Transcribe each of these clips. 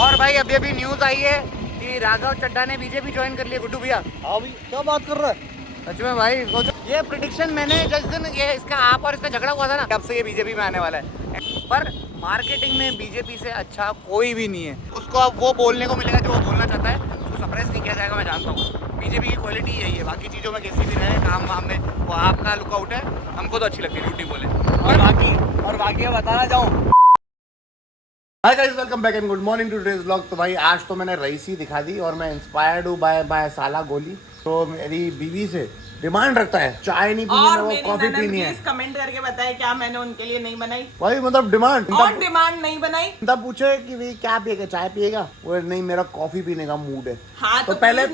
और भाई अभी अभी न्यूज आई है कि राघव चड्ढा ने बीजेपी ज्वाइन कर लिया। गुड्डू भैया हाँ भाई क्या बात कर रहा है? सच में भाई सोचो, ये प्रिडिक्शन मैंने जिस दिन ये इसका आप और इसका झगड़ा हुआ था ना, तब से ये बीजेपी में आने वाला है। पर मार्केटिंग में बीजेपी से अच्छा कोई भी नहीं है। उसको अब वो बोलने को मिलेगा जो वो बोलना चाहता है, उसको सप्रेस नहीं किया जाएगा। मैं जानता हूँ बीजेपी की क्वालिटी यही है। बाकी चीज़ों में किसी भी रहे काम वाम में वो आपका लुकआउट है, हमको तो अच्छी लगती है, झूठी बोले। और बाकी मैं बताना चाहूँ, hi guys, welcome back and good morning to today's vlog. तो भाई आज तो मैंने रईसी दिखा दी और मैं इंस्पायर्ड हूँ बाय साला गोली। तो मेरी बीवी से डिमांड रखता है चाय नहीं पीनी है, वो कॉफी पीनी है। कमेंट करके बताए क्या मैंने उनके लिए नहीं बनाई। भाई मतलब डिमांड और डिमांड नहीं बनाई। तब पूछे कि भाई क्या पिएगा, चाय पिएगा? वो नहीं, मेरा कॉफी पीने का मूड है। हाँ, तो पहले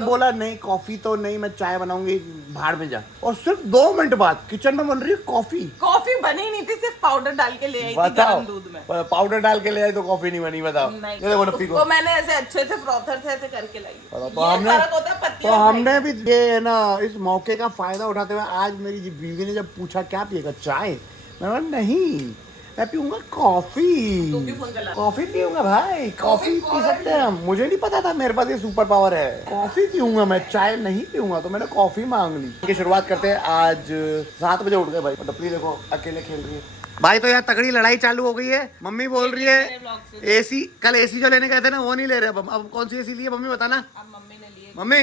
बोला नहीं कॉफी तो नहीं, मैं चाय बनाऊंगी, बाहर में जा। और सिर्फ 2 मिनट बाद किचन में बन रही है कॉफी बनी नहीं थी, सिर्फ पाउडर डाल के ले आई थी बताओ, गरम दूध में। पाउडर डाल के ले आई तो कॉफी नहीं बनी, बताओ। उसको मैंने ऐसे अच्छे से फ्रॉथर से ऐसे करके लाई। तो हमने भी ये ना इस मौके का फायदा उठाते हुए आज मेरी बीवी ने जब पूछा क्या पिएगा, चाय, मैं बोला नहीं, मैं पीऊंगा कॉफी पीऊंगा भाई, कॉफी पी सकते हैं हम। मुझे नहीं पता था मेरे पास ये सुपर पावर है, कॉफी पीऊंगा मैं, चाय नहीं पीऊंगा। तो मैंने कॉफी मांग ली। की शुरुआत करते हैं। आज 7 बजे उठ गए भाई। डपली देखो अकेले खेल रही है भाई। तो यार तगड़ी लड़ाई चालू हो गई है। मम्मी बोल रही है एसी, कल एसी जो लेने गए थे ना वो नहीं ले रहे। अब कौन सी एसी ली है मम्मी, बताना। मम्मी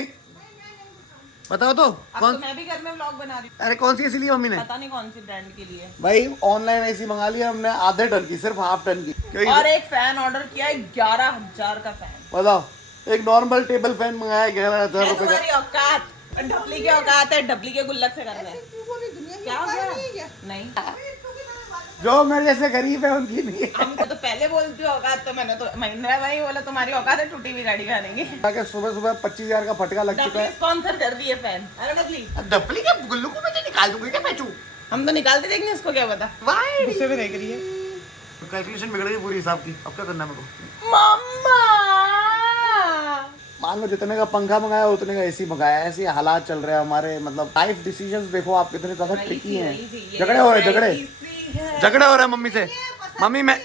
बताओ तो कौन? तो मैं भी घर में व्लॉग बना रही हूँ। अरे कौन सी एसी ली मम्मी ने? पता नहीं कौन सी ब्रांड के लिए। भाई ऑनलाइन एसी मंगा लिया हमने, आधे टन की, सिर्फ हाफ टन की। और एक फैन ऑर्डर किया है 11,000 का फैन। बताओ, एक नॉर्मल टेबल फैन मंगाया 11,000 रुपए का। तुम्हारी औकात, ढपली की औकात है, ढपली के गुल्लक से कर रहे हैं। क्या हो गया? नहीं, जो मेरे जैसे गरीब है उनकी नहीं है। हमको तो पहले बोलती हो औकात, तो मैंने तो महिंद्रा भाई बोला तुम्हारी औकात है टूटी हुई गाड़ी खाने की। सुबह सुबह 25,000 का फटका लग चुका है। स्पॉन्सर कर दिए फैन। अरे डपली, डपली के गुल्लू को मैं निकाल दूंगी क्या बेचू? हम तो निकालते देखेंगे, इसको क्या पता। गुस्से में देख रही है, कैलकुलेशन बिगड़ गई पूरी हिसाब की। अब क्या करना है मेरे को? मम्मा, मान लो जितने का पंखा मंगाया उतने का एसी मंगाया। ऐसे हालात चल रहे हैं हमारे, मतलब लाइफ डिसीजंस देखो आप कितने ज्यादा ट्रिकी हैं। झगड़े हो रहे हैं मम्मी से। मम्मी मैं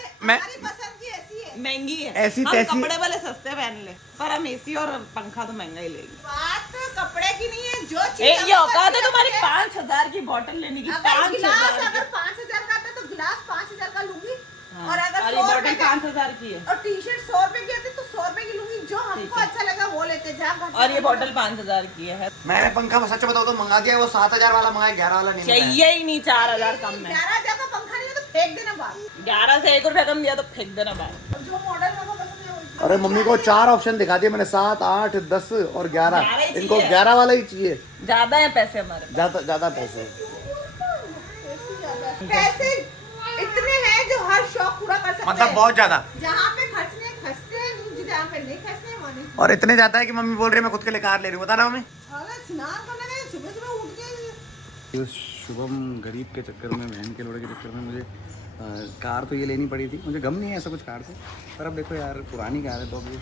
महंगी है, ऐसी हम तैसी कपड़े वाले सस्ते पहन ले, पर हम एसी और पंखा तो महंगा ही लेंगे। बात कपड़े की नहीं है, जो चीज ये औकात है तुम्हारी 5,000 की बोतल लेने की। 5,000 अगर 5,000 का आता तो गिलास 5,000 का लूंगी। हाँ। और अगर और 100 ये रुपए बोतल 5,000 की है और टी शर्ट 100 रुपए की आती तो 100 रुपए की लूंगी। जो हमको अच्छा लगा वो लेते जा। और ये बोतल 5,000 की है। मैंने पंखा सच बताओ तो मंगा दिया, वो 7,000 वाला मंगाया, 11 वाला नहीं मंगाया। चाहिए ही नहीं, 4,000 कम में। 11,000 का पंखा नहीं है तो फेंक देना बाहर। 11 से 1 रुपया कम दिया तो फेंक देना बाहर। और जो मॉडल मेरे को पसंद है वो। अरे मम्मी को 4 ऑप्शन दिखा दिए मैंने, 7, 8, 10 और 11। इनको 11 वाला ही चाहिए। ज्यादा है पैसे हमारे, ज्यादा पैसे। पैसे इतने हैं जो हर शौक पूरा कर सकते हैं। मतलब बहुत ज्यादा। जहाँ पे खर्चने खर्चते हैं, जहाँ पे नहीं खर्चने माने। और इतने जाता है कि मम्मी बोल रही है मैं खुद के लिए कार ले रही हूँ। बता रहा हूँ मैं अगर स्नान करने गए सुबह उठ के। शुभम गरीब के चक्कर में, बहन के लोड़े के चक्कर में मुझे कार तो ये लेनी पड़ी थी। मुझे गम नहीं है ऐसा कुछ कार से, पर अब देखो यार पुरानी कार है तो अभी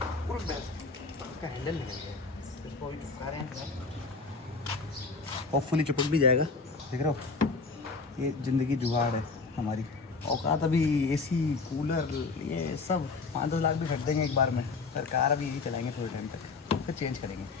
पूरा बेस्ट का हैंडल इसको अभी चिपका रहे हैं। होपफुली चिपक भी जाएगा। देख रहे हो, ये ज़िंदगी जुगाड़ है हमारी। औकात अभी एसी कूलर ये सब 5-10 लाख भी खरीद देंगे एक बार में, पर कार अभी यही चलाएंगे थोड़े टाइम तक, फिर चेंज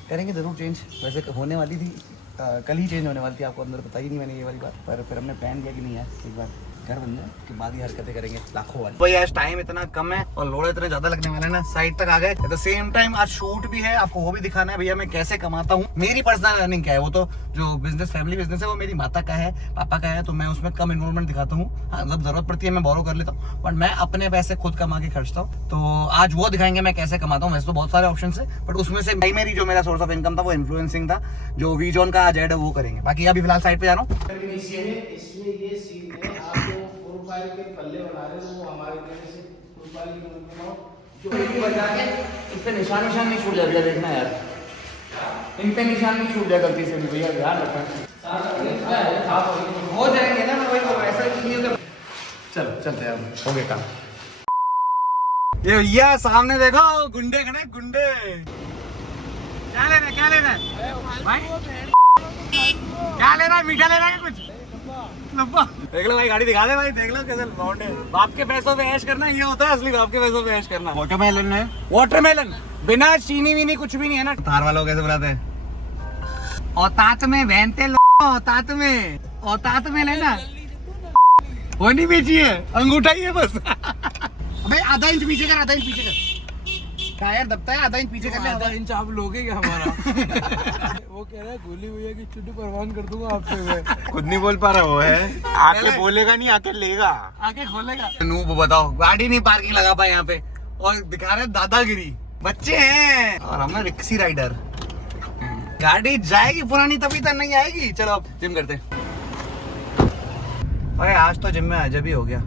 करेंगे ज़रूर चेंज। वैसे होने वाली थी, कल ही चेंज होने वाली थी, आपको अंदर बताई नहीं मैंने ये वाली बात, पर फिर हमने प्लान किया कि नहीं यार एक बार घर बन जाए के बाद ही हरकतें करेंगे लाखों वाली। भाई आज टाइम इतना कम है और लोड़े इतने ज्यादा लगने वाले ना, साइड तक आ गए। एट द सेम टाइम आज शूट भी है, आपको वो भी दिखाना है भैया मैं कैसे कमाता हूँ। मेरी पर्सनल अर्निंग क्या है, वो तो जो बिजनेस फैमिली बिजनेस है वो मेरी माता का है, पापा का है, तो मैं उसमें कम इन्वॉल्वमेंट दिखाता हूँ। हाँ जब जरूरत पड़ती है मैं बोरो कर लेता हूँ, बट मैं अपने पैसे खुद कमा के खर्चता हूँ। तो आज वो दिखाएंगे मैं कैसे कमाता हूँ। वैसे तो बहुत सारे ऑप्शन है, बट उसमें से मेरी जो मेरा सोर्स ऑफ इनकम था वो इन्फ्लुएंसिंग था, जो वीजॉन का आज ऐड है वो करेंगे। बाकी अभी फिलहाल साइड पे जा रहा हूँ। इसमें ये सीन है, आप जो प्रोफाइल के पल्ले बना रहे हो वो हमारे तरह से प्रोफाइल की मदद बनाओ जो बचा के इस पे निशान नहीं छूट जाए भैया, देखना यार इन पे निशान नहीं छूट जाए गलती से भी भैया, ध्यान रखना। हो जाएंगे ना, मैं वही बोल रहा हूँ ऐसा नहीं होगा। चलो चलते हैं, हो गया काम। ये भैया सामने देखो गुंडे खड़े, गुंडे। क्या लेना है भाई? क्या लेना है, मीठा लेना है कुछ? देख लो भाई, गाड़ी दिखा दे भाई, देख लो कैसे बाउंड है। बाप के पैसों पे ऐश करना ये होता है असली बाप के पैसों पे ऐश करना। वाटरमेलन है, वाटरमेलन बिना चीनी वीनी कुछ भी नहीं है ना। थार वालों कैसे बुलाते हैं, औतात में बहनते लोग, औतात में लेना होनी भी चाहिए, अंगूठा ही है बस। अबे आधा इंच पीछे कर, आधा इंच पीछे कर, टायर दबता है, आधा इंच पीछे कर ले। आधा इंच आप लोगे क्या हमारा? वो कह रहा है गोली भैया की चुट्टी परवान कर दूंगा आपसे मैं। खुद नहीं बोल पा रहा वो है, आके बोलेगा नहीं, आके लेगा, आके खोलेगा। नूब बताओ, गाड़ी नहीं पार्किंग लगा पाए यहाँ पे और दिखा रहे दादागिरी। बच्चे हैं और हम रिक्सी राइडर। गाड़ी जाएगी पुरानी तभी तो नहीं आएगी। चलो अब जिम करते हैं। भाई आज तो जिम में अजब ही हो गया।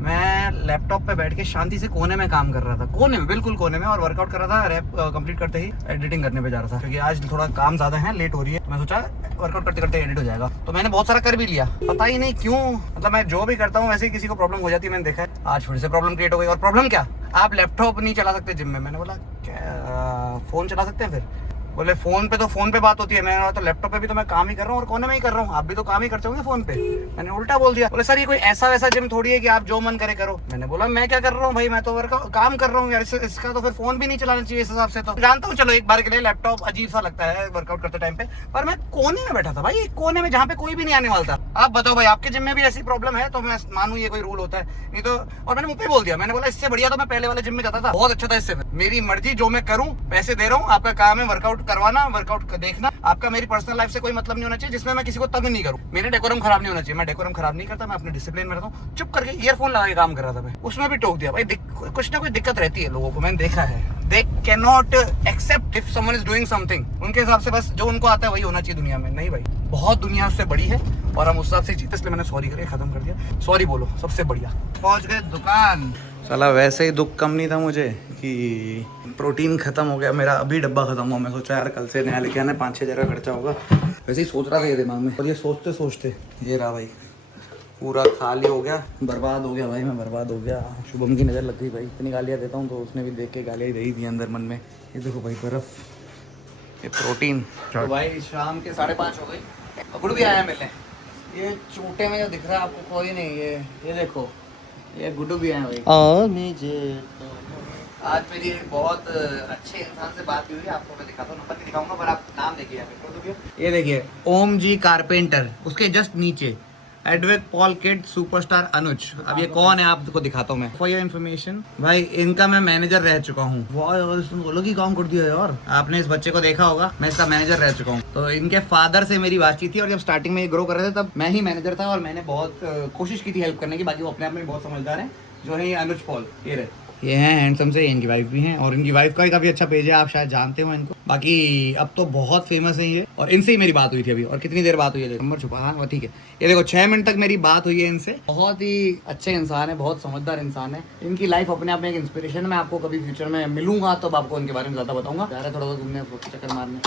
मैं लैपटॉप पे बैठ के शांति से कोने में काम कर रहा था, कोने में, बिल्कुल कोने में, और वर्कआउट कर रहा था। रैप कंप्लीट करते ही एडिटिंग करने पे जा रहा था, क्योंकि आज थोड़ा काम ज्यादा है, लेट हो रही है। मैं सोचा वर्कआउट करते करते एडिट हो जाएगा, तो मैंने बहुत सारा कर भी लिया। पता ही नहीं क्यों, मतलब मैं जो भी करता हूँ वैसे ही किसी को प्रॉब्लम हो जाती है। मैंने देखा है आज फिर से प्रॉब्लम क्रिएट हो गई। और प्रॉब्लम क्या, आप लैपटॉप नहीं चला सकते जिम में। मैंने बोला क्या फोन चला सकते हैं? फिर बोले फोन पे तो फोन पे बात होती है। मैंने बोला तो लैपटॉप पे भी तो मैं काम ही कर रहा हूँ और कोने में ही कर रहा हूँ, आप भी तो काम ही करते होंगे फोन पे। मैंने उल्टा बोल दिया। बोले सर ये कोई ऐसा वैसा जिम थोड़ी है कि आप जो मन करे करो। मैंने बोला मैं क्या कर रहा हूँ भाई, मैं तो काम कर रहा हूँ यार, इसका तो फिर फोन भी नहीं चलाना चाहिए इस हिसाब से। तो जानता हूँ चलो एक बार के लिए लैपटॉप अजीब सा लगता है वर्कआउट करते टाइम पे, पर मैं कोने में बैठा था भाई, एक कोने में जहाँ पे कोई भी नहीं आने वाला था। आप बताओ भाई, आपके जिम में भी ऐसी प्रॉब्लम है तो मैं मानूं ये कोई रूल होता है, नहीं तो। और मैंने मुंह पे बोल दिया, मैंने बोला इससे बढ़िया तो मैं पहले वाले जिम में जाता था, बहुत अच्छा था इससे। मेरी मर्जी, जो मैं करूँ, पैसे दे रहा हूँ, आपका काम है वर्कआउट करवाना, वर्कआउट देखना। आपका मेरी पर्सनल लाइफ से कोई मतलब नहीं होना चाहिए जिसमें मैं किसी को तंग नहीं करूं। मेरे डेकोरम खराब नहीं होना चाहिए, मैं डेकोरम खराब नहीं करता, मैं अपने डिसिप्लिन में रहता हूं। चुप करके ईयरफोन लगा के काम कर रहा था मैं, उसमें भी टोक दिया भाई। कुछ ना कुछ दिक्कत रहती है लोगों को, मैंने देखा है। They can not accept if someone is doing something. उनके हिसाब से बस जो उनको आता है वही होना चाहिए दुनिया में। नहीं भाई, बहुत दुनिया उससे बड़ी है और हम उस हिसाब से जीते, इसलिए मैंने सॉरी करके खत्म कर दिया। सॉरी बोलो, सबसे बढ़िया। पहुंच गए दुकान। साला वैसे ही दुख कम नहीं था मुझे कि प्रोटीन खत्म हो गया मेरा, अभी डब्बा खत्म हुआ। मैं सोचा यार कल से नया लेके आना, 5-6 हज़ार का खर्चा होगा, वैसे ही सोच रहा था ये दिमाग में। और ये सोचते सोचते ये रहा भाई, पूरा खाली हो गया, बर्बाद हो गया भाई, मैं बर्बाद हो गया। शुभम की नज़र लग गई भाई, इतनी गालियाँ देता हूँ तो उसने भी देख के गालियाँ दे ही दी अंदर मन में। ये देखो भाई बर्फ़, ये प्रोटीन। तो भाई शाम के 5:30 हो गई, अगुड़ भी आया मिलने। ये चूटे में जो दिख रहा है आपको कोई नहीं, ये देखो, ये गुड्डू भी आया भाई। आज मेरी एक बहुत अच्छे इंसान से बात हुई है, आपको मैं दिखाता हूँ, नंबर नहीं दिखाऊंगा पर आप नाम देखिए। ये देखिए ओम जी कारपेंटर, उसके जस्ट नीचे एडवेक पॉल किड सुपरस्टार अनुज। अब ये कौन है आपको दिखाता हूँ मैं। फॉर योर इन्फॉर्मेशन भाई, इनका मैं मैनेजर रह चुका हूँ। बोलो की काम कर दिया यार, आपने इस बच्चे को देखा होगा, मैं इसका मैनेजर रह चुका हूँ। तो इनके फादर से मेरी बातचीत थी और जब स्टार्टिंग में ये ग्रो कर रहे थे तब मैं ही मैनेजर था और मैंने बहुत कोशिश की थी हेल्प करने की। बाकी वो अपने आप में बहुत समझदार है। जो है ये अनुज पॉल, ये हैं हैंडसम से, इनकी वाइफ भी हैं और इनकी वाइफ का भी काफी अच्छा पेज है, आप शायद जानते हो इनको। बाकी अब तो बहुत फेमस है ये, और इनसे ही मेरी बात हुई थी अभी। और कितनी देर बात हुई है, नंबर छुपा, हाँ ठीक है, ये देखो 6 मिनट तक मेरी बात हुई है इनसे। बहुत ही अच्छे इंसान है, बहुत समझदार इंसान है। इनकी लाइफ अपने आप में एक इंस्पिरेशन है। मैं आपको कभी फ्यूचर में मिलूंगा तो आपको इनके बारे में ज़्यादा बताऊंगा। जा रहे थोड़ा बहुत घूमने, चक्कर मारने।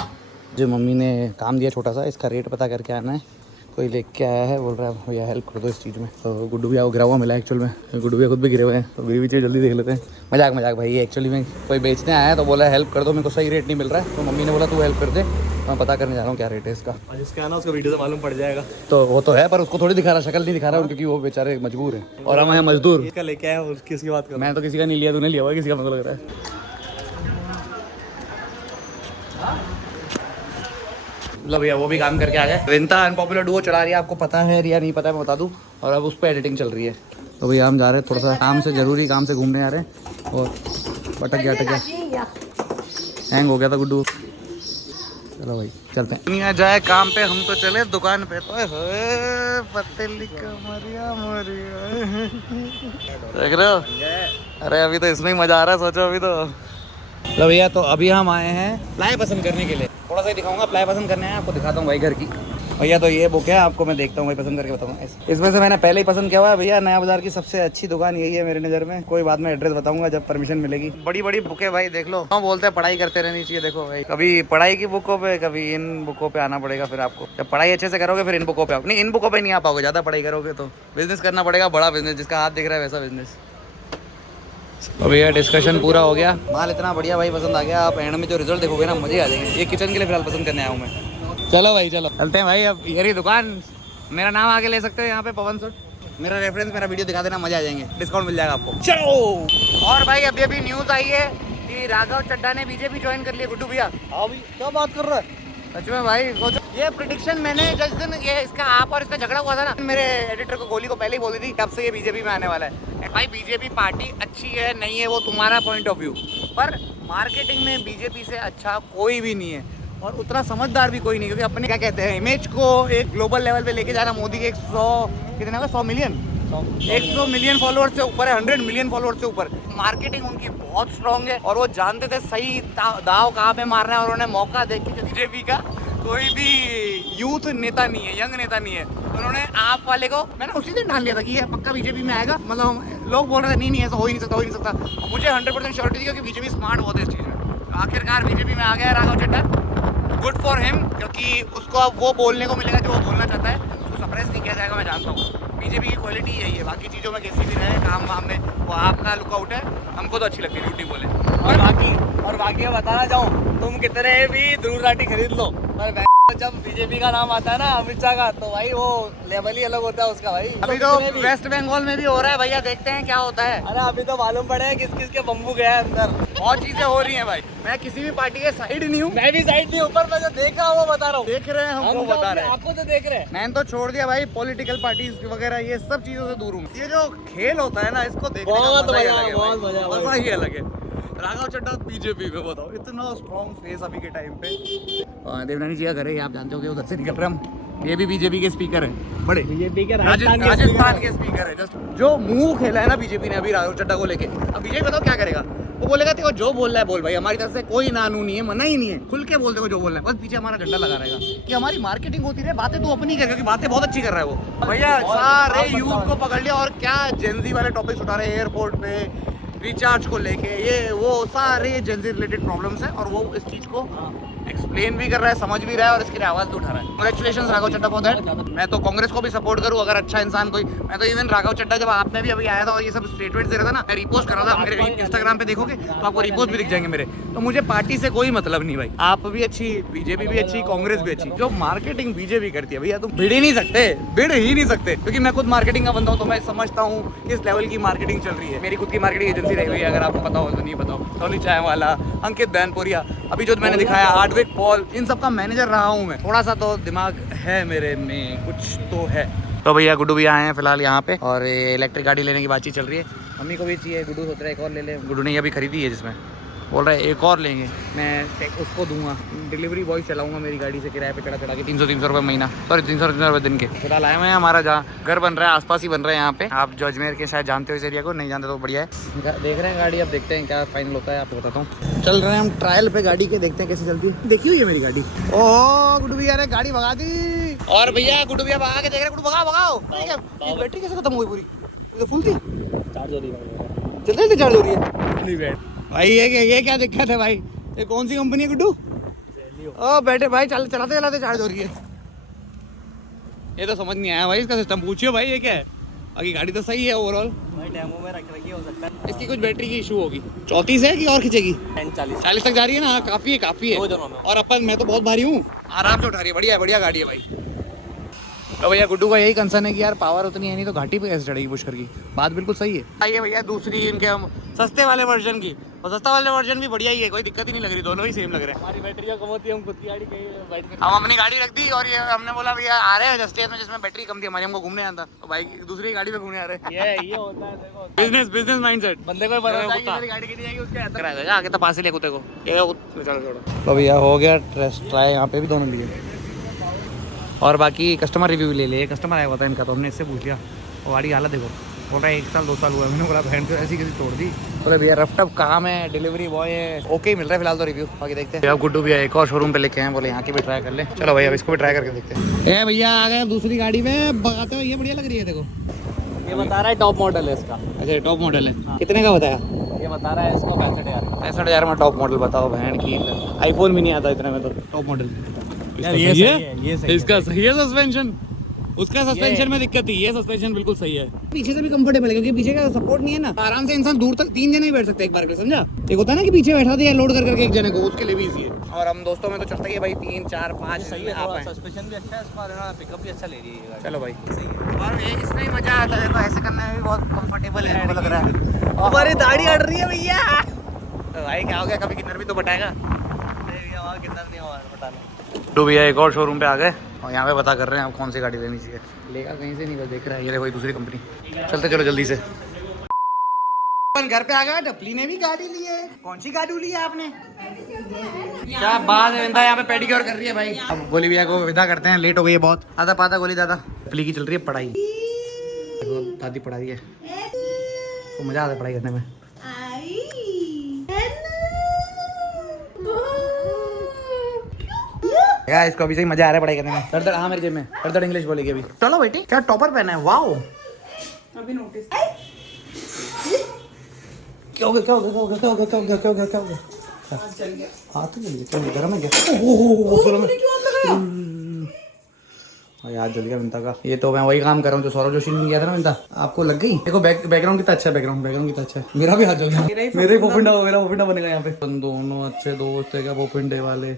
जो मम्मी ने काम दिया छोटा सा, इसका रेट पता करके आना है। कोई लेके आया है, बोल रहा है भैया हेल्प कर दो इस चीज़ में। तो गुड्डू भैया को गिरा हुआ मिला एक्चुअल में, गुड्डू भैया खुद भी गिरे हुए हैं, तो भी जल्दी देख लेते हैं। मजाक भाई, एक्चुअली में कोई बेचने आया है तो बोला हेल्प कर दो, मेरे को सही रेट नहीं मिल रहा है। तो मम्मी ने बोला तू हेल्प कर दे, मैं पता करने जा रहा हूँ क्या रेट है इसका। और जिसका आना उसको वीडियो से मालूम पड़ जाएगा। तो वो तो है, पर उसको थोड़ी दिखा रहा, शक्ल नहीं दिखा रहा हूँ, क्योंकि वो बेचारे मजबूर है और हम हैं मजदूर। इसका लेके आया और किसकी बात कर, मैं तो किसी का नहीं लिया, तूने लिया हुआ किसी का, मतलब लग रहा है। मतलब भैया वो भी काम करके आ गए। विंता अनपॉपुलर डुओ चला रही है, आपको पता है या नहीं पता है मैं बता दूं। और अब उस पर एडिटिंग चल रही है। तो भैया हम जा रहे हैं थोड़ा सा काम से, जरूरी काम से घूमने जा रहे हैं। और अटक गया, हैंग हो गया था गुड्डू। चलो भाई चलते हैं। दुनिया जाए काम पे, हम तो चले दुकान पे। तो पतली कमरिया मरिया देख रहे हो, अरे अभी तो इसमें ही मजा आ रहा है, सोचो अभी तो। तो भैया तो अभी हम आए हैं प्लाई पसंद करने के लिए, थोड़ा सा ही दिखाऊंगा। प्लाई पसंद करने हैं, आपको दिखाता हूँ भाई घर की। भैया तो ये बुक है, आपको मैं देखता हूँ भाई, पसंद करके बताऊंगा। इसमें से मैंने पहले ही पसंद किया हुआ है भैया, नया बाजार की सबसे अच्छी दुकान यही है मेरी नज़र में। कोई बात मैं एड्रेस बताऊंगा जब परमिशन मिलेगी। बड़ी बड़ी बुकें भाई देख लो, हम बोलते हैं पढ़ाई करते रहनी चाहिए। देखो भाई, कभी पढ़ाई की बुकों पे, कभी इन बुकों पे आना पड़ेगा। फिर आपको जब पढ़ाई अच्छे से करोगे फिर इन बुकों पे आओ। नहीं, इन बुकों पे नहीं आ पाओगे, ज़्यादा पढ़ाई करोगे तो। बिजनेस करना पड़ेगा, बड़ा बिजनेस, जिसका हाथ दिख रहा है वैसा बिजनेस। तो भैया डिस्कशन पूरा हो गया, माल इतना बढ़िया भाई पसंद आ गया। आप एंड में जो रिजल्ट देखोगे ना, मजे आ जाएंगे। ये किचन के लिए फिलहाल पसंद करने आया हूँ मैं। चलो भाई चलो चलते हैं भाई, अब ये रही दुकान। मेरा नाम आगे ले सकते हो यहाँ पे, पवन सूट। मेरा रेफरेंस, मेरा वीडियो दिखा देना, मजा आ जाएंगे, डिस्काउंट मिल जाएगा आपको। चलो। और भाई अभी अभी न्यूज़ आई है कि राघव चड्ढा ने बीजेपी ज्वाइन कर लिया। गुड्डू भैया हाँ भाई क्या बात कर रहा है? सच में भाई, सोचो ये प्रिडिक्शन मैंने जिस दिन ये इसका आप और इसका झगड़ा हुआ था ना, मेरे एडिटर को गोली को पहले ही बोल दी थी कब से ये बीजेपी में आने वाला है। भाई बीजेपी पार्टी अच्छी है नहीं है वो तुम्हारा पॉइंट ऑफ व्यू, पर मार्केटिंग में बीजेपी से अच्छा कोई भी नहीं है और उतना समझदार भी कोई नहीं, क्योंकि अपने क्या कहते हैं इमेज को एक ग्लोबल लेवल पे लेके जाना। मोदी के 100 कितने होगा, 100 मिलियन 100 मिलियन फॉलोअर्स से ऊपर है, 100 मिलियन फॉलोअर्स से ऊपर। मार्केटिंग उनकी बहुत स्ट्रांग है और वो जानते थे सही दाव कहाँ पे मारना है और उन्होंने मौका देख के, बीजेपी का कोई भी यूथ नेता नहीं है, यंग नेता नहीं है, उन्होंने आप वाले को, मैंने उसी दिन ठान लिया था कि ये पक्का बीजेपी में आएगा। मतलब लोग बोल रहे थे नहीं ऐसा हो ही नहीं सकता, हो ही नहीं सकता। मुझे 100% श्योरिटी थी क्योंकि बीजेपी स्मार्ट बहुत है इस चीज़ में। आखिरकार बीजेपी में आ गया Raghav Chadha, good for him, क्योंकि उसको अब वो बोलने को मिलेगा जो वो बोलना चाहता है, उसको सप्रेस नहीं किया जाएगा। मैं जानता हूँ बीजेपी की क्वालिटी यही है, बाकी चीज़ों में किसी भी रहे काम वाम में वो आपका लुकआउट है, हमको तो अच्छी लगती है, झूठी बोले। और बाकी मैं बताना चाहूँ, तुम कितने भी दूर राठी खरीद लो, पर जब बीजेपी का नाम आता है ना, अमित शाह का, तो भाई वो लेवल ही अलग होता है उसका भाई। अभी तो वेस्ट बंगाल में भी हो रहा है भैया, देखते हैं क्या होता है। अरे अभी तो मालूम पड़े हैं किस किस के बम्बू गया है अंदर, बहुत चीजें हो रही हैं भाई। मैं किसी भी पार्टी के साइड नहीं हूँ, मैं भी साइड नहीं, ऊपर मैं जो देख रहा हूँ वो बता रहा हूँ। देख रहे हैं हमको बता रहे हैं, आपको तो देख रहे हैं। मैंने तो छोड़ दिया भाई पॉलिटिकल पार्टीज वगैरह, ये सब चीजों से दूर हूँ। ये जो खेल होता है ना, इसको देखने का बहुत मजा ही मजा, अलग है बहुत भाई। मजा, मजा ही अलग है। राघव चड्ढा बीजेपी में, बताओ इतना स्ट्रॉन्ग फेस अभी के टाइम पे। देवनानी जी का घर है, आप जानते हो कि उधर से निकल रहे हम। ये भी बीजेपी के स्पीकर है, बड़े बीजेपी के राजस्थान के स्पीकर है। जस्ट जो मुंह खेला है ना बीजेपी ने अभी राघव चड्ढा को लेके, अब बीजेपी बताओ क्या करेगा। वो बोलेगा देखो जो बोल रहा है बोल भाई, हमारी तरफ से कोई नानू नहीं है, मना ही नहीं है, खुल के बोल देखो जो बोल रहा है, बस पीछे हमारा झंडा लगा रहेगा कि हमारी मार्केटिंग होती रहे, बातें तो अपनी कर, क्योंकि बातें बहुत अच्छी कर रहा है वो। भैया सारे यूथ को पकड़ लिया और क्या जेंजी वाले टॉपिक्स उठा रहे हैं एयरपोर्ट पे, रिचार्ज को लेके, ये वो सारे जेंजी रिलेटेड प्रॉब्लम्स हैं और वो इस चीज़ को एक्सप्लेन भी कर रहा है, समझ भी रहा है और इसके लिए आवाज़ भी उठा रहा है। Congratulations Raghav Chadha for that. मैं तो कांग्रेस को भी सपोर्ट करूँ अगर अच्छा इंसान कोई। मैं तो इवन राघव चड्ढा जब आप में भी अभी आया था और ये सब स्टेटमेंट दे रहा था ना, मैं रिपोस्ट कर रहा था, मेरे इंस्टाग्राम पे देखोगे तो आपको रिपोस्ट भी दिख जाएंगे मेरे। तो मुझे पार्टी से कोई मतलब नहीं भाई, आप भी अच्छी, बीजेपी भी अच्छी, कांग्रेस भी अच्छी। जो मार्केटिंग बीजेपी करती है भैया तुम भिड़ ही नहीं सकते, भिड़ ही नहीं सकते, क्योंकि मैं खुद मार्केटिंग का बंदा हूँ, तो मैं समझता हूँ किस लेवल की मार्केटिंग चल रही है। मेरी खुद की मार्केटिंग एजेंसी रही हुई है, अगर आपको पता हो तो नहीं पता हो, टोली चाय वाला, अंकित बैनपुरिया, अभी जो मैंने दिखाया आर्डविक पॉल, इन सब का मैनेजर रहा हूँ मैं। थोड़ा सा तो दिमाग है मेरे में, कुछ तो है। तो भैया गुड्डू भैया आए हैं फिलहाल यहाँ पे और इलेक्ट्रिक गाड़ी लेने की बातचीत चल रही है। मम्मी को भी चाहिए, गुड्डू सोच रहा है एक और ले ले। गुड्डू ने ये अभी खरीदी है जिसमें बोल रहा है एक और लेंगे, मैं उसको दूंगा, डिलीवरी बॉय चलाऊंगा मेरी गाड़ी से, किराए पे चढ़ा के 300 रुपये महीना, सॉरी 300 रुपये दिन के। फिलहाल आए हुए हैं, हमारा जहाँ घर बन रहा है आसपास ही बन रहा है यहाँ पे। आप जो अजमेर के शायद जानते हो इस एरिया को, नहीं जानते तो बढ़िया है। देख रहे हैं गाड़ी, अब देखते हैं क्या फाइनल होता है, आपको बताता हूँ। चल रहे हैं हम ट्रायल पे गाड़ी के, देखते हैं कैसी चलती है। देखी हुई है मेरी गाड़ी। ओह गुड्डू भैया ने गाड़ी भगा दी, और भैया गुड्डू भैया भगा के देख रहे, गुड्डू भगाओ। बैटरी कैसे खत्म हुई पूरी, तो फुल थी, चार्ज हो रही है, जल्दी चार्ज हो रही है भाई। ये क्या दिक्कत है भाई, ये कौन सी कंपनी है गुड्डू? ओ बैठे भाई, चलाते चलाते चार्ज हो रही है। ये तो समझ नहीं आया भाई इसका सिस्टम, पूछिए भाई ये क्या है। बाकी गाड़ी तो सही है ओवरऑल, भाई डेमो में रख रखी हो सकता है। इसकी कुछ बैटरी की इशू होगी। 34 है कि और खींचेगी? 40 तक जा रही है ना, काफी है काफी है। और अपन, मैं तो बहुत भारी हूँ, आराम से उठा रही है, बढ़िया बढ़िया गाड़ी है भाई। तो भैया गुड्डू का यही कंसर्न है कि यार पावर उतनी है नहीं तो घाटी पे कैसे चढ़ेगी पुष्कर की। बात बिल्कुल सही है। आइए भैया दूसरी इनके हम सस्ते वाले वर्जन की, और सस्ता वाले वर्जन भी बढ़िया ही है, कोई दिक्कत ही नहीं लग रही, दोनों ही सेम लग रहे हैं। हमारी बैटरी कम होती है, हम खुद की गाड़ी कहीं बैठ कर हम अपनी गाड़ी रख दी और ये हमने बोला भैया आ रहे हैं जस्टिस में जिसमें बैटरी कम थी हमारी, हमको घूमने आता, तो भाई दूसरी गाड़ी पे घूमने आ रहे हैं। ये होता है, देखो बिजनेस माइंडसेट बंदे को पता है मेरी गाड़ी की नहीं आएगी उसके अंदर आगे तो पास ही ले कुत्ते को। तो भैया हो गया टेस्ट ट्राई, यहाँ पे भी दोनों लिए और बाकी कस्टमर रिव्यू ले लिए। कस्टमर आया हुआ था इनका, तो हमने इससे पूछ लिया और गाड़ी हालत देखो, बोल रहा है 1 साल 2 साल हुआ है। मैंने बोला बहन तो ऐसी कैसी तोड़ दी। बोले भैया रफ टफ काम है, डिलीवरी बॉय है, ओके ही मिल रहा है फिलहाल तो रिव्यू, बाकी देखते हैं। अब गुड्डू भैया एक और शोरूम पे लेके आए, बोले यहाँ की भी ट्राई कर ले। चलो भैया इसको भी ट्राई करके देखते हैं। ए भैया आ गए दूसरी गाड़ी में, भगाते हुए ये बढ़िया लग रही है देखो। ये बता रहा है टॉप मॉडल है इसका। अच्छा टॉप मॉडल है, कितने का बताया? ये बता रहा है इसको 65,000। 65,000 में टॉप मॉडल, बताओ बहन की, आईफोन भी नहीं आता इतने में तो टॉप मॉडल। ये सही है, इसका सही है सस्पेंशन, उसका सस्पेंशन में दिक्कत थी, ये सस्पेंशन बिल्कुल सही है। पीछे से भी कंफर्टेबल है क्योंकि पीछे का सपोर्ट नहीं है ना, आराम से इंसान दूर तक 3 जने ही बैठ सकते हैं एक बार के, समझा। एक होता है ना कि पीछे बैठा दिया लोड कर करके एक जने को, उसके लिए भी इजी है। और हम दोस्तों में तो चलता ही है भाई 3 4 5 सही है। सस्पेंशन भी अच्छा है इसका, पिकअप भी अच्छा ले रही है। चलो भाई सही है। और इसमें ही मजा आता है, ऐसे करने में भी बहुत कंफर्टेबल है लग रहा है। हमारी दाढ़ी अड़ रही है भैया। भाई क्या हो गया, कभी किन्नर भी तो बटाएगा। किन्नर नहीं हुआ बटाना। तो भैया एक और शोरूम पे आ गए और यहाँ पे पता कर रहे हैं आप कौन सी गाड़ी लेनी चाहिए। लेगा कहीं से नहीं, बस देख रहा है। ये देखो दूसरी कंपनी। चलते चलो जल्दी से। घर पे आ गया, डपली ने भी गाड़ी ली है। कौन सी गाड़ी ली है आपने? क्या बात है, विंदा यहाँ पे पेडिक्योर कर रही है भाई। अब गोली भैया को विदा करते हैं, लेट हो गई है बहुत। आधा पाता गोली दादा। डपली की चल रही है पढ़ाई। देखो दादी पढ़ाई है, तो मजा आता है पढ़ाई करने में। यार इसको अभी से ही मजा आ रहा है पढ़ाई करने में। दर्द हाँ मेरे जेब में दर्द इंग्लिश बोलेगी अभी। चलो बेटी, क्या टॉपर पहना है, वाओ। अभी नोटिस क्या हो गया, क्या हो गया, क्या हो गया, क्या हो गया, क्या हो गया, क्या हो गया, क्या हो गया? हाथ जल गया। हाथ तो जल गया, क्या हो गया, गरम है क्या? ओह गरम है यार, जल गया विंता का। ये तो मैं वही काम कर रहा हूँ जो सौरभ जोशी ने किया था ना विंता। आपको लग गई? देखो बैकग्राउंड कितना अच्छा है, बैकग्राउंड कितना अच्छा है। मेरा भी हाथ जल गया, मेरे पोपिंडा हो गया, पोपिंडा बनेगा यहाँ पे। तुम दोनों अच्छे दोस्त है क्या, पोपिंडे वाले।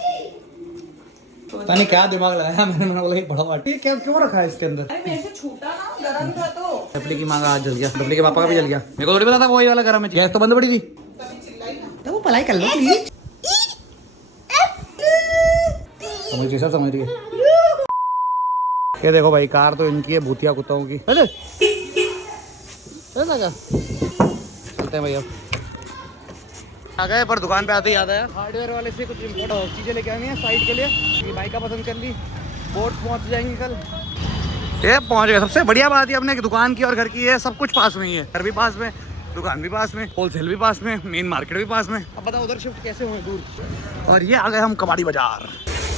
पता नहीं क्या दिमाग लगाया मैंने बोला बड़ा वाट। ये क्या क्यों रखा है इसके अंदर? अरे मेरे से छूटा ना, गरम था तो। डपली की माँ का हाथ जल गया, डपली के पापा का भी जल गया। मेरे को थोड़ी पता था वही वाला गरम है, गैस तो बंद पड़ी थी। तो वो पढ़ाई कर लो प्लीज। समझ रही, सब समझ रही है। ये देखो भाई, कार तो इनकी है, भूतिया कुत्ताओं की। अरे चलते हैं भैया। आ गए, पर दुकान पे आते ही याद आया, हार्डवेयर वाले से कुछ इम्पोर्टेंट चीज़ें लेके आनी है साइड के लिए। बाइक का पसंद कर ली, बोर्ड पहुंच जाएंगे कल। ये पहुंच गए। सबसे बढ़िया बात है अपने दुकान की और घर की है, सब कुछ पास में ही है। घर भी पास में, दुकान भी पास में, होलसेल भी पास में, मेन मार्केट भी पास में। अब बताओ उधर शिफ्ट कैसे हुए दूर। और ये आ गए हम कबाड़ी बाजार।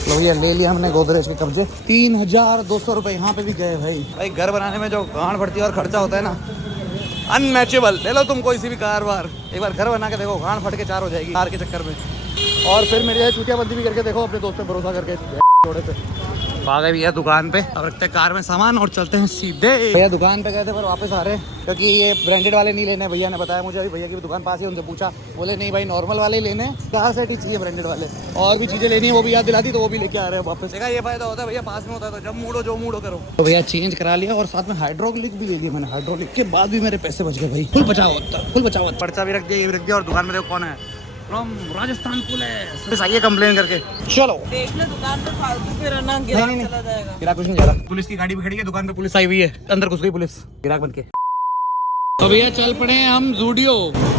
लो भैया ले लिया हमने गोदरेज के कब्जे। 3200 रुपये यहाँ पे भी गए भाई। भाई घर बनाने में जो गांड पड़ती है और खर्चा होता है ना, अनमैचेबल। ले लो तुम कोई सी भी कार वार, एक बार घर बना के देखो, गांड फट के 4 हो जाएगी कार के चक्कर में। और फिर मेरी चूतिया बंदी भी करके देखो, अपने दोस्त पे भरोसा करके जोड़े पे। आ गए भैया दुकान पे, अब रखते हैं कार में सामान और चलते हैं सीधे। भैया दुकान पे गए थे पर वापस आ रहे हैं क्योंकि ये ब्रांडेड वाले नहीं लेने। भैया ने बताया मुझे, अभी भैया की दुकान पास है, उनसे पूछा, बोले नहीं भाई नॉर्मल वाले ही लेने। कहाँ से ठीक चाहिए ब्रांडेड वाले, और भी चीज़ें लेनी है वो भी याद दिला दी, तो वो भी लेके आ रहे हैं वापस। देखा ये फायदा होता है भैया, पास में होता है तो जब मूडो जो मूडो करो। तो भैया चेंज करा लिया और साथ में हाइड्रोलिक भी ले लिया मैंने। हाइड्रोलिक के बाद भी मेरे पैसे बच गए भाई। फुल बचाओ पर्चा भी रख दिया, ये भी रख दिया। और दुकान में देखो कौन है, फ्रॉम राजस्थान पुलिस। आइए कंप्लेन करके। चलो देख ले दुकान पे फालतू फिर ना गिराक चला जाएगा। गिराक कुछ नहीं जा रहा, पुलिस की गाड़ी भी खड़ी है, दुकान पे पुलिस आई हुई है, अंदर घुस गई पुलिस गिराक बन के। तो भैया चल पड़े हैं हम जूडियो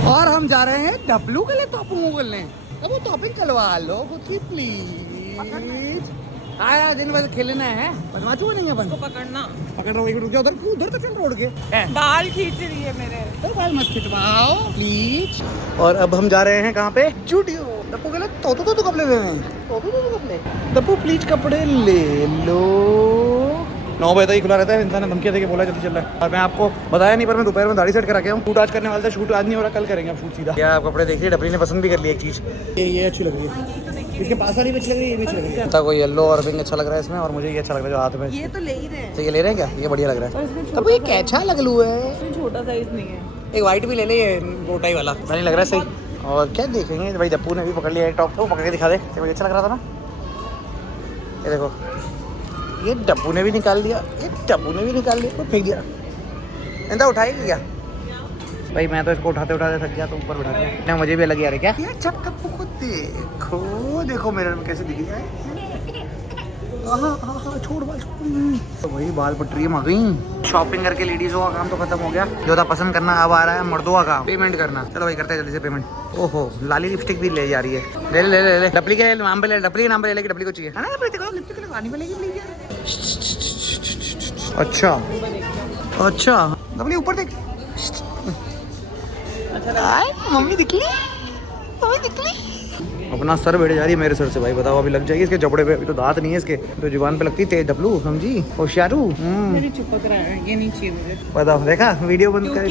और हम जा रहे हैं डब्लू के लिए टॉपिंग कर लें। अब वो टॉपिंग करवा लो खुद की प्लीज। आया दिन भर खेलना है, बदमाशी बनेंगे अपन। पकड़ना, पकड़ रहा हूँ, उधर उधर तक रोड के बाल खींच रही है मेरे। तो बाल मत खिंचवाओ प्लीज। और अब हम जा रहे हैं कहाँ पे, जूडियो। डप्पू के लिए तो कपड़े ले रहे हैं, तो कपड़े। डप्पू प्लीज कपड़े ले लो। 9 बजे तक ही खुला रहता है। इंसान ने धमकियाँ देके बोला जल्दी चल रहा है। और मैं आपको बताया नहीं, पर मैं दोपहर में दाढ़ी सेट करा के हूँ। शूट आज करने वाला था, शूट आज नहीं हो रहा, कल करेंगे आप शूट सीधा। क्या आप कपड़े देखिए, डपली ने पसंद भी कर लिया एक चीज़, ये अच्छी लग रही है। इसके पास वाली भी अच्छी लग रही है, ये भी अच्छी लग रही है। को येलो और पिंक अच्छा लग रहा है इसमें, और मुझे ये अच्छा लग रहा है जो हाथ में। ये तो ले ही रहे हैं। तो ये ले रहे हैं क्या, ये बढ़िया लग रहा है। तब ये कैसा लगलू है, छोटा साइज नहीं है। एक वाइट भी ले ले, ये मोटाई वाला नहीं लग रहा है सही। और क्या देखेंगे भाई, डप्पू ने भी पकड़ लिया एक टॉप, तो पकड़ के दिखा दे, मुझे अच्छा लग रहा था ना। ये देखो, ये डप्पू ने भी निकाल लिया, ये डप्पू ने भी निकाल लिया, फेंक दिया। इंदा उठाएगी क्या भाई? मैं तो इसको उठाते उठाते थक गया, तो ऊपर बैठा दिया ना। मुझे भी अलग यार क्या ये जब डप्पू को देखो, देखो मिरर में कैसे दिख रहा है। छोड़ बाल, तो भाई बाल पटरी आ गई। शॉपिंग करके लेडीजों का काम तो खत्म हो गया, जो था पसंद करना, अब आ रहा है मर्दों का काम, पेमेंट करना। चलो भाई करते हैं जल्दी से पेमेंट। ओहो लाली लिपस्टिक भी ले जा रही है, ले ले ले ले। डपली के नाम पे ले, डपली के नाम पे ले लेके, डपली को चाहिए है ना, लिपस्टिक लगानी पड़ेगी प्लीज। अच्छा अच्छा डपली ऊपर देख, मम्मी दिखली, मम्मी दिखली। अपना सर बैठ जा रही है मेरे सर से भाई, बताओ अभी लग जाएगी इसके जबड़े पे। अभी तो दांत नहीं है इसके, तो जुबान पे लगती है तेज डब्लू, समझी होशियारू। मेरी चिपक रहा है, ये नहीं चाहिए मुझे। बताओ, देखा वीडियो बंद कर,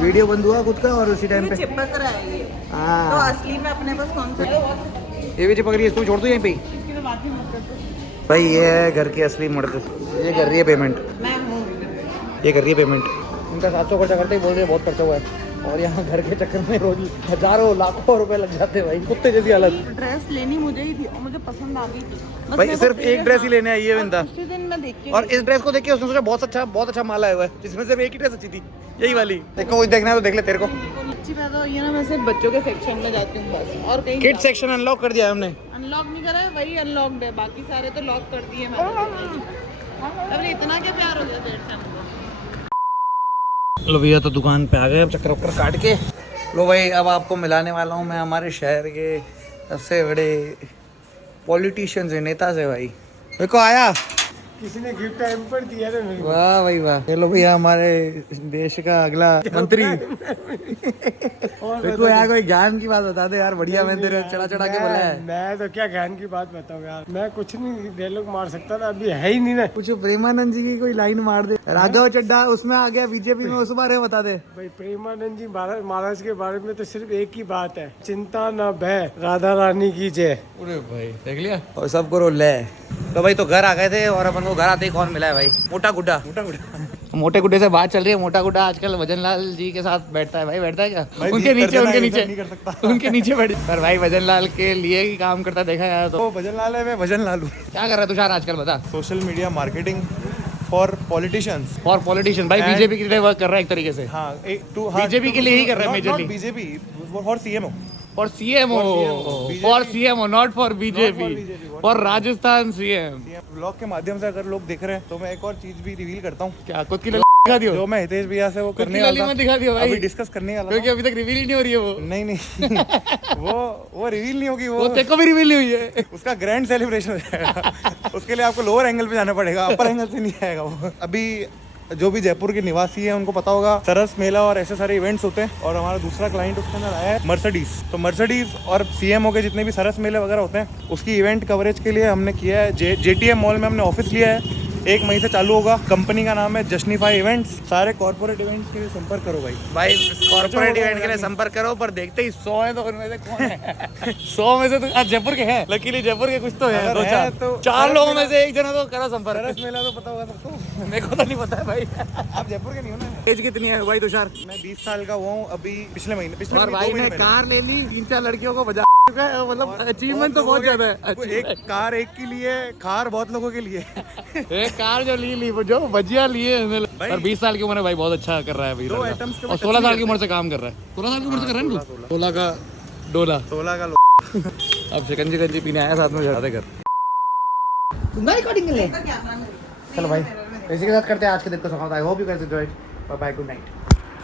वीडियो बंद हुआ खुद का, और उसी टाइम पे चिपक रहा है ये। तो हाँ असली में अपने पास कौन सा ये भी चिपक रही है, इसको छोड़ दो यहीं पे। भाई ये है घर की असली मर्द, ये कर रही है पेमेंट, मैं हूँ। ये कर रही है पेमेंट। उनका 700 खर्चा करते ही बोल रहे हैं बहुत खर्चा हुआ है, और यहाँ घर के चक्कर में रोज हजारों लाखों रुपए लग जाते हैं भाई, कुत्ते जैसी हालत। ड्रेस लेनी मुझे ही थी और मुझे पसंद आ गई थी। बस भाई मेरे को सिर्फ एक ड्रेस ही लेने आई है बिंदा, उसी दिन मैं देख के और इस ड्रेस को देख के उसने सोचा बहुत अच्छा माल आया हुआ है, जिसमें सिर्फ एक ही ड्रेस अच्छी थी, यही वाली। देखो वो देखना है तो देख ले तेरे को। अच्छी पैदा हुई है ना, मैं सिर्फ बच्चों के सेक्शन में जाती हूँ बस, और कहीं किड सेक्शन अनलॉक कर दिया है हमने। अनलॉक नहीं करा है, वही अनलॉक्ड है, बाकी सारे तो लॉक कर दिए मैंने। अरे इतना क्या प्यार हो गया पेट से हमको। लो भैया तो दुकान पे आ गए, अब चक्कर वक्कर काट के। लो भाई अब आपको मिलाने वाला हूँ मैं हमारे शहर के सबसे बड़े पॉलिटिशियन से, नेता से भाई। देखो आया, किसी ने गिफ्ट टाइम पर दिया था मेरे को। वाह भाई वाह। चलो भैया हमारे देश का अगला मंत्री। देखो यार कोई ज्ञान की बात बता दे यार, बढ़िया मैं तेरे चढ़ा के बोला है। मैं तो क्या ज्ञान की बात बताऊँ यार, मैं कुछ नहीं डायलॉग मार सकता था, अभी है ही नहीं ना कुछ प्रेमानंद जी की कोई लाइन मार दे, राघव चड्ढा उसमें आ गया बीजेपी में, उस बारे में बता दे। भाई प्रेमानंद जी महाराज के बारे में तो सिर्फ एक ही बात है, चिंता न भय राधा रानी की जय। अरे भाई देख लिया, और सब करो ले। तो भाई तो घर आ गए थे, और अपन को घर आते ही कौन मिला है भाई, मोटा गुड्डा। मोटे गुड्डे से बात चल रही है। मोटा गुड्डा आजकल वजन लाल जी के साथ बैठता है भाई, बैठता है क्या उनके नीचे उनके नीचे बैठ। पर भाई वजन लाल के लिए ही काम करता देखा यार। तो भजन लाल है, मैं भजन लाल हूँ। क्या कर रहा है तुषार आजकल बता। Social media marketing for politicians. For politician भाई, बीजेपी के लिए वर्क कर रहा है एक तरीके से। हाँ बीजेपी के लिए ही कर रहा है majorly. BJP for CMO. For CMO, for CMO, not for BJP, for Rajasthan CM। Blog के माध्यम से अगर लोग देख रहे हैं तो मैं एक और चीज भी रिवील करता हूँ, क्या खुद की दिखा दियो, जो मैं हितेश भैया से वो खुद की करने लाली वाला मत दिखा दियो था, भाई, अभी डिस्कस करने वाला क्योंकि अभी तक रिवील ही नहीं हो रही है वो। नहीं वो रिवील नहीं होगी, वो तेरे को भी रिवील नहीं हुई है। उसका ग्रैंड सेलिब्रेशन हो जाएगा। उसके लिए आपको लोअर एंगल पे जाना पड़ेगा, अपर एंगल से नहीं आएगा वो। अभी जो भी जयपुर के निवासी हैं उनको पता होगा सरस मेला और ऐसे सारे इवेंट्स होते हैं, और हमारा दूसरा क्लाइंट उसके अंदर आया है मर्सिडीज। तो मर्सिडीज और सीएमओ के जितने भी सरस मेले वगैरह होते हैं उसकी इवेंट कवरेज के लिए हमने किया है। जेटीएम मॉल में हमने ऑफिस लिया है, 1 मई से चालू होगा। कंपनी का नाम है जस्टिफाई इवेंट्स। सारे कॉर्पोरेट इवेंट्स के लिए संपर्क करो भाई कॉर्पोरेट इवेंट के लिए संपर्क करो, पर देखते ही 100 है तो उनमें से कौन है? 100 में से तो आज जयपुर के हैं, लकीली जयपुर के कुछ तो है, अगर 2-4 है तो चार लोगों में से एक जना तो करो संपर्क। सरस मेला तो पता होगा सबको। मेरे को तो नहीं पता है भाई। आप जयपुर के नहीं हो ना। एज कितनी है भाई तुषार? मैं 20 साल का हुआ हूँ अभी, पिछले और महीने भाई ने कार ले ली, 3-4 लड़कियों को बजा चुका है, मतलब अचीवमेंट तो बहुत ज्यादा है। एक कार एक के लिए, कार बहुत लोगों के लिए। एक कार जो ली वो जो बजिया लिए, और 20 साल की उम्र में भाई बहुत अच्छा कर रहा है भाई, 2 आइटम्स के और 16 साल की उम्र से काम कर रहा है। 16 साल की उम्र से कर रहा है ना तू? 16 का डोला, 16 का अब शिकंजी पीने आया साथ में, जाते कर रिकॉर्डिंग ले। चलो भाई इसी के साथ करते हैं आज के दिन को समाप्त। I hope you guys enjoyed. Bye bye, good night.